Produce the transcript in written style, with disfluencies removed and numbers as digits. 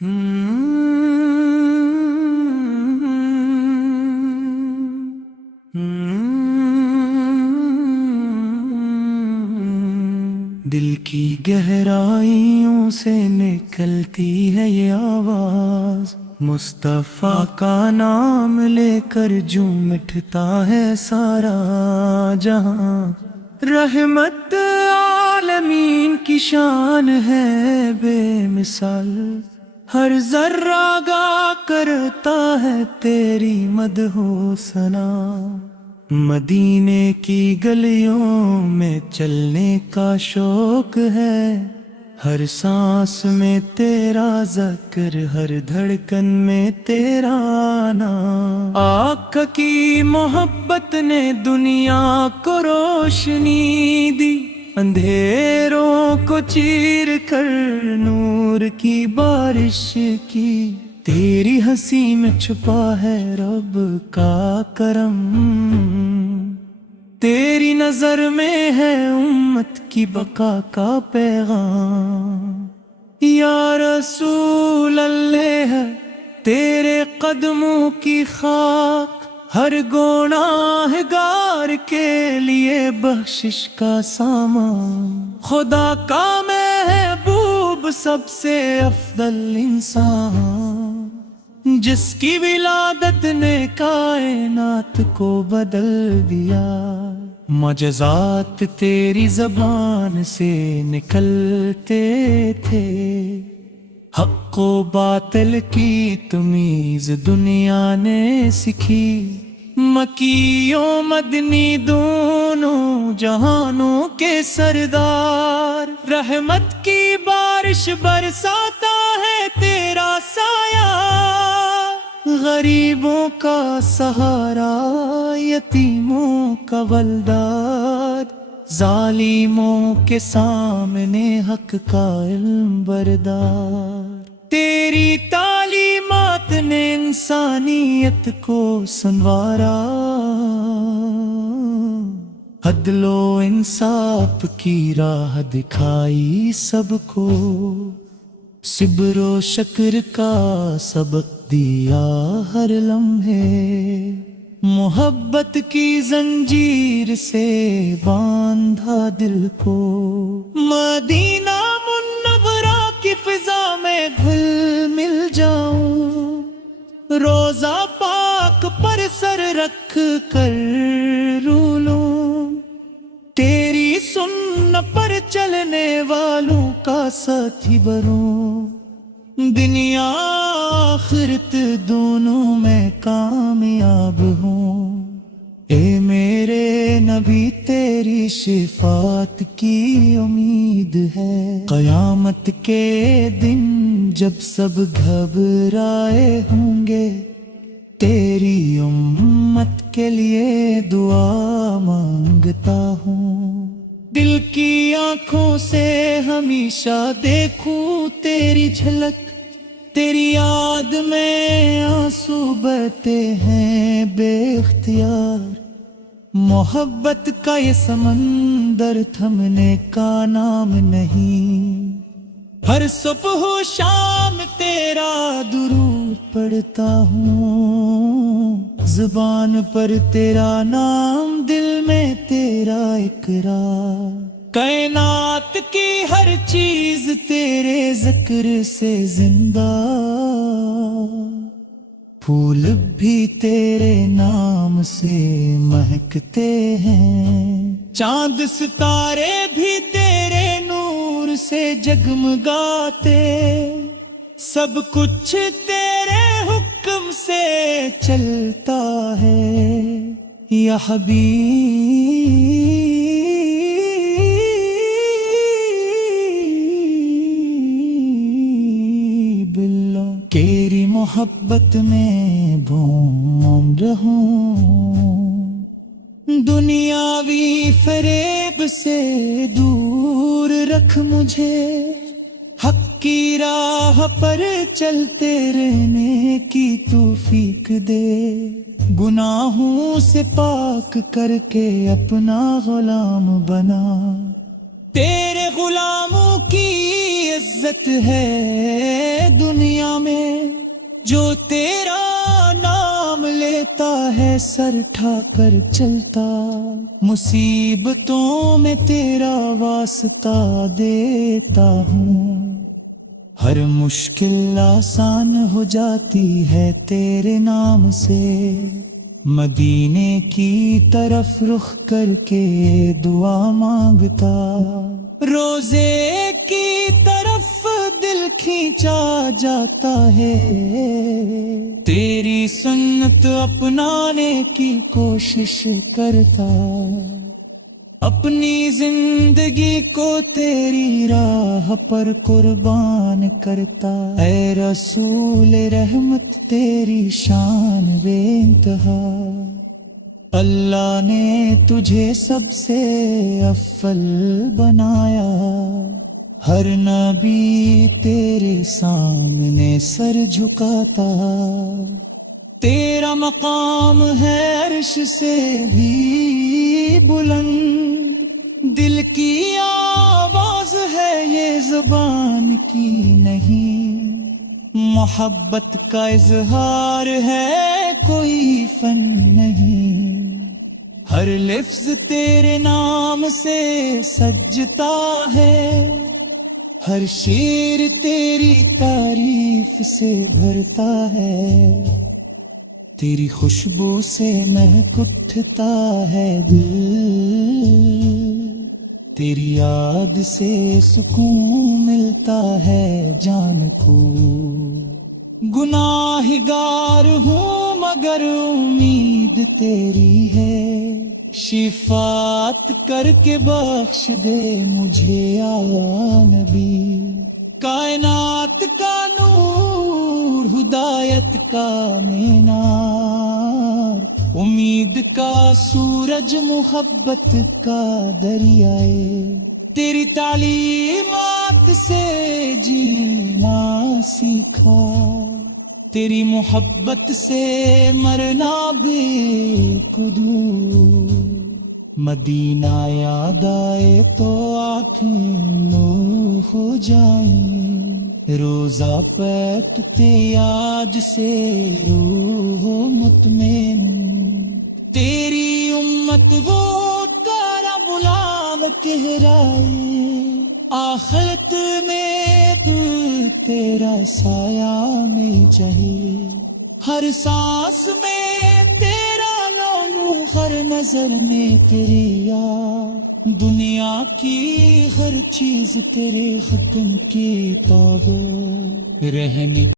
دل کی گہرائیوں سے نکلتی ہے یہ آواز، مصطفیٰ کا نام لے کر جو مٹتا ہے سارا جہاں، رحمت عالمین کی شان ہے بے مثال، ہر ذرہ آگاہ کرتا ہے تیری مدح و ثنا، مدینے کی گلیوں میں چلنے کا شوق ہے، ہر سانس میں تیرا ذکر، ہر دھڑکن میں تیرا نام، آقا کی محبت نے دنیا کو روشنی دی، اندھیروں کو چیر کر نور کی بارش کی، تیری ہنسی میں چھپا ہے رب کا کرم، تیری نظر میں ہے امت کی بقا کا پیغام، یا رسول اللہ ہے تیرے قدموں کی خاک، ہر گناہگار کے لیے بخشش کا سامان، خدا کا محبوب سب سے افضل انسان، جس کی ولادت نے کائنات کو بدل دیا، معجزات تیری زبان سے نکلتے تھے، حق و باطل کی تمیز دنیا نے سیکھی، مکی و مدنی دونوں جہانوں کے سردار، رحمت کی بارش برساتا ہے تیرا سایہ، غریبوں کا سہارا، یتیموں کا ولداد، ظالموں کے سامنے حق کا علم بردار، تیری تعلیمات نے انسانیت کو سنوارا، عدل و انصاف کی راہ دکھائی سب کو، صبر و شکر کا سبق دیا ہر لمحے، محبت کی زنجیر سے باندھا دل کو، مدینہ منورہ کی فضا میں گھل مل جاؤں، روزہ پاک پر سر رکھ کر رو لوں، تیری سنت پر چلنے والوں کا ساتھی بنوں، دنیا آخرت دونوں میں کامیاب ہوں، اے میرے نبی تیری شفاعت کی امید ہے، قیامت کے دن جب سب گھبرائے ہوں گے، تیری امت کے لیے دعا مانگتا ہوں، دل کی آنکھوں سے ہمیشہ دیکھوں تیری جھلک، تیری یاد میں آنسو بہتے ہیں بے اختیار، محبت کا یہ سمندر تھمنے کا نام نہیں، ہر صبح و شام تیرا درود پڑھتا ہوں، زبان پر تیرا نام، دل میں تیرا اقرار، کائنات کی ہر چیز تیرے ذکر سے زندہ، پھول بھی تیرے نام سے مہکتے ہیں، چاند ستارے بھی تیرے نور سے جگمگاتے، سب کچھ تیرے حکم سے چلتا ہے، یا حبیب تیری محبت میں گم رہوں، دنیاوی فریب سے دور رکھ مجھے، حق کی راہ پر چلتے رہنے کی توفیق دے، گناہوں سے پاک کر کے اپنا غلام بنا، تیرے غلاموں کی عزت ہے دنیا میں، جو تیرا نام لیتا ہے سر اٹھا کر چلتا، مصیبتوں میں تیرا واسطہ دیتا ہوں، ہر مشکل آسان ہو جاتی ہے تیرے نام سے، مدینے کی طرف رخ کر کے دعا مانگتا، روزے کی طرف دل کھینچا جاتا ہے، تیری سنت اپنانے کی کوشش کرتا، اپنی زندگی کو تیری راہ پر قربان کرتا، اے رسول رحمت تیری شان بے انتہا، اللہ نے تجھے سب سے افضل بنایا، ہر نبی تیرے سامنے سر جھکاتا، تیرا مقام ہے عرش سے بھی بلند، دل کی آواز ہے یہ زبان کی نہیں، محبت کا اظہار ہے کوئی فن نہیں، ہر لفظ تیرے نام سے سجتا ہے، ہر شعر تیری تعریف سے بھرتا ہے، تیری خوشبو سے مہک اٹھتا ہے دل، تیری یاد سے سکون ملتا ہے جان کو، گناہگار ہوں مگر امید تیری ہے، شفاعت کر کے بخش دے مجھے یا نبی، کائنات کا نور ہدایت کا مینار، امید کا سورج محبت کا دریائے، تیری تعلیمات سے جینا سیکھا، تیری محبت سے مرنا بے قدور، مدینہ یاد آئے تو آنکھیں لو ہو جائیں، روزہ پکتے آج سے روح مطمئن، تیری امت وہ تارا غلام کہلائے، آخرت میں تیرا سایہ مل جائے، ہر سانس میں تیرا لون، ہر نظر میں تیری یاد، دنیا کی ہر چیز تیرے حکم کی تابع رہنے